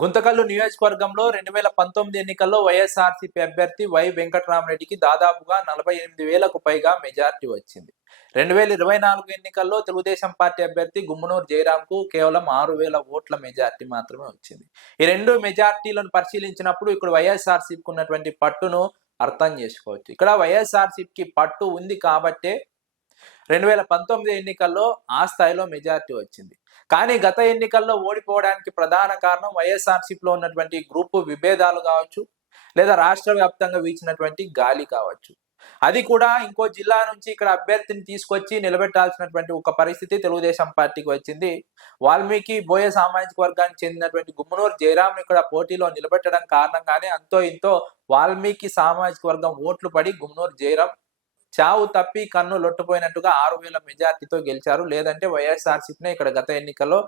గుంతకల్లు నియోజకవర్గంలో 2019 ఎన్నికల్లో వైఎస్ఆర్సీపీ అభ్యర్థి వై వెంకట్రామరెడ్డికి దాదాపుగా 48,000కు పైగా మెజార్టీ వచ్చింది. 2024 ఎన్నికల్లో తెలుగుదేశం పార్టీ అభ్యర్థి గుమ్మనూరు జయరాంకు కేవలం 6,000 ఓట్ల మెజార్టీ మాత్రమే వచ్చింది. ఈ రెండు మెజార్టీలను పరిశీలించినప్పుడు ఇక్కడ వైఎస్ఆర్సీపీకి ఉన్నటువంటి పట్టును అర్థం చేసుకోవచ్చు. ఇక్కడ వైఎస్ఆర్సీపీకి పట్టు ఉంది కాబట్టే 2019 ఎన్నికల్లో ఆ స్థాయిలో మెజార్టీ వచ్చింది. కానీ గత ఎన్నికల్లో ఓడిపోవడానికి ప్రధాన కారణం వైఎస్ఆర్సీపీలో ఉన్నటువంటి గ్రూపు విభేదాలు కావచ్చు, లేదా రాష్ట్ర వ్యాప్తంగా వీచినటువంటి గాలి కావచ్చు. అది కూడా ఇంకో జిల్లా నుంచి ఇక్కడ అభ్యర్థిని తీసుకొచ్చి నిలబెట్టాల్సినటువంటి ఒక పరిస్థితి తెలుగుదేశం పార్టీకి వచ్చింది. వాల్మీకి బోయ సామాజిక వర్గానికి చెందినటువంటి గుమ్మనూరు జయరాం ఇక్కడ పోటీలో నిలబెట్టడం కారణంగానే అంతో ఇంతో వాల్మీకి సామాజిక వర్గం ఓట్లు పడి గుమ్మనూరు జయరాం చావు తప్పి కన్ను లొట్టుపోయినట్టుగా 6,000 మెజార్టీతో గెలిచారు. లేదంటే వైఎస్ఆర్సీపీనే ఇక్కడ గత ఎన్నికల్లో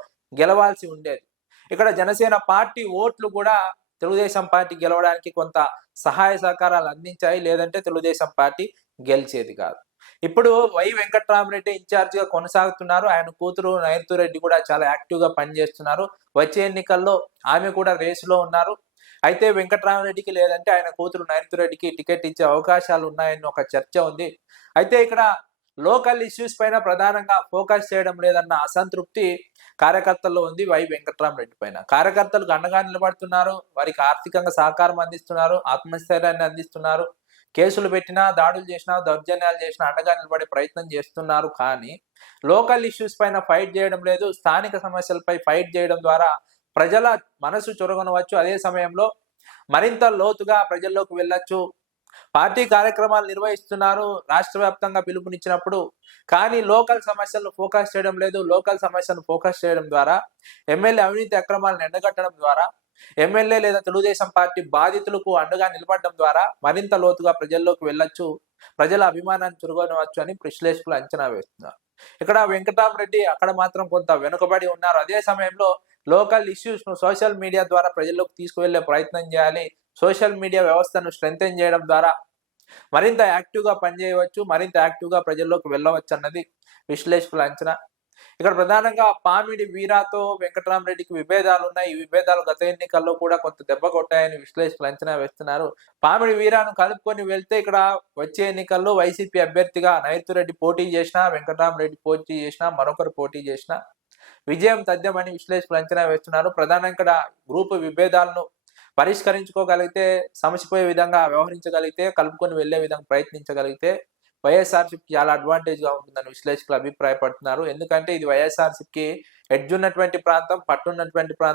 గెలవాల్సి ఉండేది. ఇక్కడ జనసేన పార్టీ ఓట్లు కూడా తెలుగుదేశం పార్టీ గెలవడానికి కొంత సహాయ సహకారాలు అందించాయి. లేదంటే తెలుగుదేశం పార్టీ గెలిచేది కాదు. ఇప్పుడు వై వెంకట్రామరెడ్డి ఇన్ఛార్జ్ గా కొనసాగుతున్నారు. ఆయన కూతురు నైరుతిరెడ్డి కూడా చాలా యాక్టివ్ గా పనిచేస్తున్నారు. వచ్చే ఎన్నికల్లో ఆమె కూడా రేసులో ఉన్నారు. అయితే వెంకట్రామరెడ్డికి లేదంటే ఆయన కూతురు నైరుతిరెడ్డికి టికెట్ ఇచ్చే అవకాశాలు ఉన్నాయని ఒక చర్చ ఉంది. అయితే ఇక్కడ లోకల్ ఇష్యూస్ పైన ప్రధానంగా ఫోకస్ చేయడం లేదన్న అసంతృప్తి కార్యకర్తల్లో ఉంది వై వెంకట్రామరెడ్డి పైన. కార్యకర్తలకు అండగా నిలబడుతున్నారు, వారికి ఆర్థికంగా సహకారం అందిస్తున్నారు, ఆత్మస్థైర్యాన్ని అందిస్తున్నారు. కేసులు పెట్టినా, దాడులు చేసినా, దౌర్జన్యాలు చేసినా అండగా నిలబడే ప్రయత్నం చేస్తున్నారు. కానీ లోకల్ ఇష్యూస్ పైన ఫైట్ చేయడం లేదు. స్థానిక సమస్యలపై ఫైట్ చేయడం ద్వారా ప్రజల మనసు చొరగనవచ్చు. అదే సమయంలో మరింత లోతుగా ప్రజల్లోకి వెళ్ళొచ్చు. పార్టీ కార్యక్రమాలు నిర్వహిస్తున్నారు రాష్ట్ర వ్యాప్తంగా పిలుపునిచ్చినప్పుడు. కానీ లోకల్ సమస్యలను ఫోకస్ చేయడం లేదు. లోకల్ సమస్యలను ఫోకస్ చేయడం ద్వారా, ఎమ్మెల్యే అవినీతి అక్రమాలను ఎండగట్టడం ద్వారా, ఎమ్మెల్యే లేదా తెలుగుదేశం పార్టీ బాధితులకు అండగా నిలబడడం ద్వారా మరింత లోతుగా ప్రజల్లోకి వెళ్ళొచ్చు, ప్రజల అభిమానాన్ని చురుగొనవచ్చు అని విశ్లేషకులు అంచనా వేస్తున్నారు. ఇక్కడ వెంకటరామరెడ్డి అక్కడ మాత్రం కొంత వెనుకబడి ఉన్నారు. అదే సమయంలో లోకల్ ఇష్యూస్ ను సోషల్ మీడియా ద్వారా ప్రజల్లోకి తీసుకువెళ్లే ప్రయత్నం చేయాలి. సోషల్ మీడియా వ్యవస్థను స్ట్రెంథెన్ చేయడం ద్వారా మరింత యాక్టివ్గా పనిచేయవచ్చు, మరింత యాక్టివ్గా ప్రజల్లోకి వెళ్ళవచ్చు అన్నది విశ్లేషకుల అంచనా. ఇక్కడ ప్రధానంగా పామిడి వీరాతో వెంకటరామరెడ్డికి విభేదాలు ఉన్నాయి. ఈ విభేదాలు గత ఎన్నికల్లో కూడా కొంత దెబ్బ కొట్టాయని విశ్లేషకులు అంచనా వేస్తున్నారు. పామిడి వీరాను కలుపుకొని వెళ్తే ఇక్కడ వచ్చే ఎన్నికల్లో వైసీపీ అభ్యర్థిగా నైరుతిరెడ్డి పోటీ చేసినా, వెంకటరామరెడ్డి పోటీ చేసినా, మరొకరు పోటీ చేసినా విజయం తథ్యమని విశ్లేషకులు అంచనా వేస్తున్నారు. ప్రధానంగా ఇక్కడ గ్రూపు విభేదాలను పరిష్కరించుకోగలిగితే, సమసిపోయే విధంగా వ్యవహరించగలిగితే, కలుపుకొని వెళ్లే విధంగా ప్రయత్నించగలిగితే వైఎస్ఆర్సీపీకి చాలా అడ్వాంటేజ్ గా ఉంటుందని విశ్లేషకులు అభిప్రాయపడుతున్నారు. ఎందుకంటే ఇది వైఎస్ఆర్సీపీకి ఎడ్జ్ ఉన్నటువంటి ప్రాంతం, పట్టున్నటువంటి ప్రాంతం.